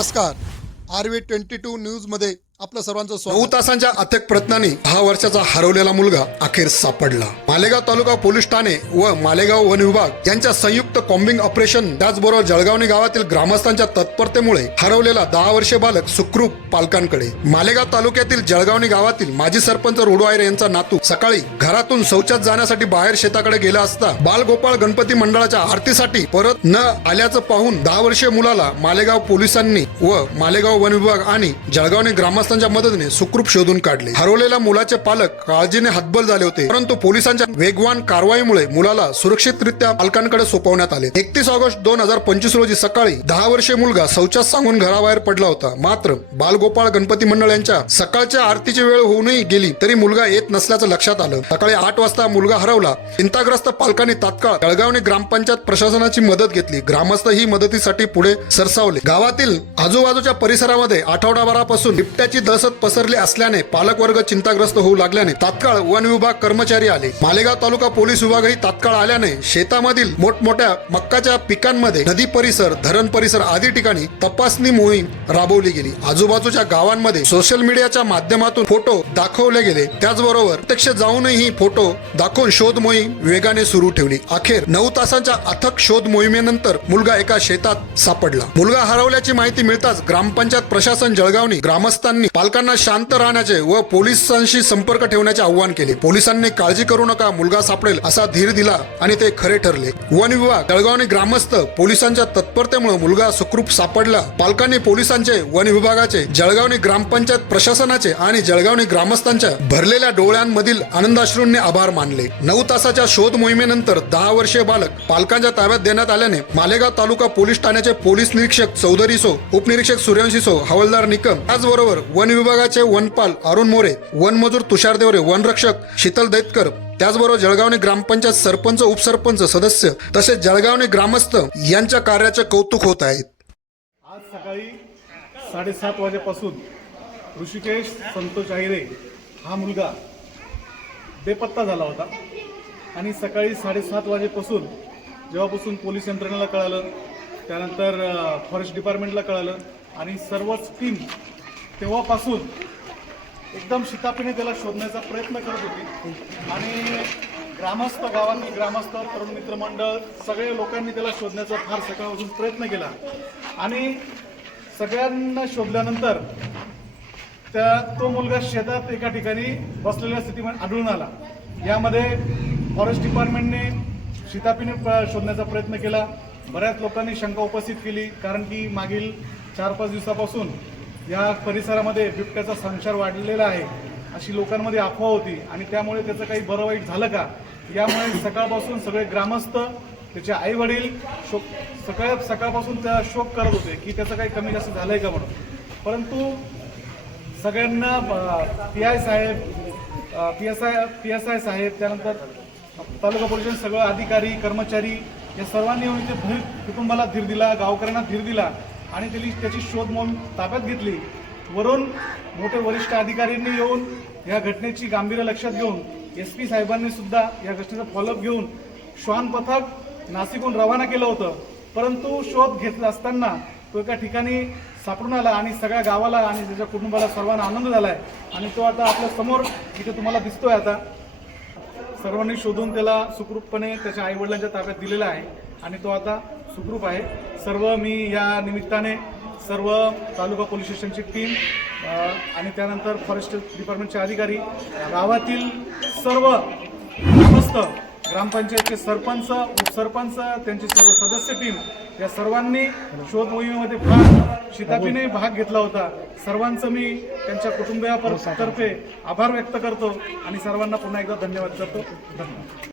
नमस्कार. R V twenty two न्यूजमध्ये आपलं सर्वांचं नऊ स्वागत तासांच्या अथक प्रयत्नांनी दहा वर्षाचा हरवलेला मुलगा अखेर सापडला. मालेगाव तालुका पोलीस ठाणे व मालेगाव वन विभाग यांच्या संयुक्त कॉम्बिंग ऑपरेशन त्याचबरोबर जळगावणी गावातील ग्रामस्थांच्या तत्परतेमुळे हरवलेला दहा वर्षे बालक सुखरूप पालकांकडे. मालेगाव तालुक्यातील जळगावणी गावातील माजी सरपंच रोडवायर यांचा नातू सकाळी घरातून शौचात जाण्यासाठी बाहेर शेताकडे गेला असता बालगोपाळ गणपती मंडळाच्या आरतीसाठी परत न आल्याचं पाहून दहा वर्षीय मुलाला मालेगाव पोलिसांनी व मालेगाव वन विभाग आणि जळगावने ग्रामस्थांच्या मदतीने सुखरूप शोधून काढले. हरवलेल्या मुलाचे पालक काळजीने हातबल झाले होते परंतु पोलिसांच्या वेगवान कारवाईमुळे मुलाला सुरक्षितरित्या पालकांकडे सोपवण्यात आले. एकतीस ऑगस्ट दोन हजार पंचवीस रोजी सकाळी दहा वर्षे मुलगा शौचात सांगून घराबाहेर पडला होता. मात्र बालगोपाळ गणपती मंडळ यांच्या सकाळच्या आरतीची वेळ होऊनही गेली तरी मुलगा येत नसल्याचं लक्षात आलं. सकाळी आठ वाजता मुलगा हरवला. चिंताग्रस्त पालकांनी तात्काळ जळगावने ग्रामपंचायत प्रशासनाची मदत घेतली. ग्रामस्थ ही मदतीसाठी पुढे सरसावले. गावातील आजूबाजूच्या परिसरामध्ये आठवडाभरापासून बिबट्याची दहशत पसरली असल्याने पालकवर्ग चिंताग्रस्त होऊ लागल्याने तात्काळ वन विभाग कर्मचारी आले. मालेगाव तालुका पोलीस विभागही तात्काळ आल्याने शेतामधील मोठमोठ्या मक्काच्या पिकांमध्ये नदी परिसर धरण परिसर आदी ठिकाणी तपासणी मोहीम राबवली गेली. आजूबाजूच्या गावांमध्ये सोशल मीडियाच्या माध्यमातून फोटो दाखवले गेले. त्याचबरोबर प्रत्यक्ष जाऊनही फोटो दाखवून शोध मोहीम वेगाने सुरू ठेवली. अखेर नऊ तासांच्या अथक शोध मोहिमेनंतर मुलगा एका शेतात सापडला. मुलगा हरवल्याची माहिती मिळताच ग्रामपंचायत प्रशासन जळगावनी ग्रामस्थांनी पालकांना शांत राहण्याचे व पोलिसांशी संपर्क ठेवण्याचे आवाहन केले. पोलिसांनी काळजी करू नका मुलगा सापडेल असा धीर दिला आणि ते खरे ठरले. वन विभाग जळगावने ग्रामस्थ पोलिसांच्या तत्परतेमुळे मुलगा सुखरूप सापडला. पालकांनी पोलिसांचे वन विभागाचे जळगावने ग्रामपंचायत प्रशासनाचे आणि जळगावने ग्रामस्थांच्या भरलेल्या डोळ्यांमधील आनंदाश्रूंनी आभार मानले. नऊ तासाच्या शोध मोहिमेनंतर दहा वर्षीय बालक पालकांच्या ताब्यात देण्यात आल्याने मालेगाव तालुका पोलीस ठाण्याचे पोलीस निरीक्षक चौधरी सो उपनिरीक्षक सूर्यवंशी सो हवालदार निकम त्याचबरोबर वन विभागाचे वनपाल अरुण मोरे वनमजूर तुषार देवरे वनरक्षक शीतल दैतकर त्याचबरोबर जळगावने ग्रामपंचायत सरपंच उपसरपंच सदस्य तसेच जळगावने ग्रामस्थ यांच्या कार्याचे कौतुक होत आहेत आज सकाळी साडेसात वाजेपासून ऋषिकेश संतोष आहिरे हा मुलगा बेपत्ता झाला होता. आणि सकाळी साडेसात वाजेपासून जेव्हापासून पोलीस यंत्रणेला कळालं त्यानंतर फॉरेस्ट डिपार्टमेंटला कळालं आणि सर्वच टीम तेव्हापासून एकदम शितापीने त्याला शोधण्याचा प्रयत्न करत होती. आणि ग्रामस्थ गावातील ग्रामस्थ तरुण मित्र मंडळ सगळे लोकांनी त्याला शोधण्याचा फार सकाळपासून प्रयत्न केला. आणि सगळ्यांना शोधल्यानंतर त्या तो मुलगा शेतात एका ठिकाणी बसलेल्या स्थितीमध्ये आढळून आला. यामध्ये फॉरेस्ट डिपार्टमेंटने शितापीने प- शोधण्याचा प्रयत्न केला. बऱ्याच लोकांनी शंका उपस्थित केली कारण की मागील चार पाच दिवसापासून या परिसरामध्ये बिबट्याचा संचार वाढलेला आहे अशी लोकांमध्ये अफवा होती आणि त्यामुळे त्याचं काही बरं वाईट झालं का? यामुळे सकाळपासून सगळे ग्रामस्थ त्याचे आई वडील शोक सकाळ सकाळपासून त्या शोक करत होते की त्याचं काही कमी जास्त झालंय का म्हणून. परंतु सगळ्यांना P I Saheb P S I P S I साहेब त्यानंतर तालुका परिषद सगळं अधिकारी कर्मचारी या सर्वांनी म्हणजे कुटुंबाला धीर दिला गावकऱ्यांना धीर दिला. आणि त्याची त्याची शोध मोहीम ताब्यात घेतली. वरून मोठे वरिष्ठ अधिकाऱ्यांनी येऊन या घटनेची गांभीर्य लक्षात घेऊन एस पी साहेबांनी सुद्धा या घटनेचा फॉलोअप घेऊन श्वान पथक नाशिकहून रवाना केलं होतं. परंतु शोध घेतला असताना तो एका ठिकाणी सापडून आला आणि सगळ्या गावाला आणि त्याच्या कुटुंबाला सर्वांना आनंद झालाय. आणि तो आता आपल्यासमोर इथे तुम्हाला दिसतोय आता. सर्वांनी शोधून त्याला सुखरूपपणे त्याच्या आई वडिलांच्या ताब्यात दिलेला आहे. आणि तो आता सुखरूप आहे. सर्व मी या निमित्ताने सर्व तालुका पोलीस स्टेशनची टीम आणि त्यानंतर फॉरेस्ट डिपार्टमेंटचे अधिकारी गावातील सर्व मस्त ग्रामपंचायतचे सरपंच उपसरपंच त्यांची सर्व सदस्य टीम या सर्वांनी शोध मोहिमेमध्ये फार शितापीने भाग घेतला होता. सर्वांचं मी त्यांच्या कुटुंबियातर्फे आभार व्यक्त करतो आणि सर्वांना पुन्हा एकदा धन्यवाद करतो. धन्यवाद.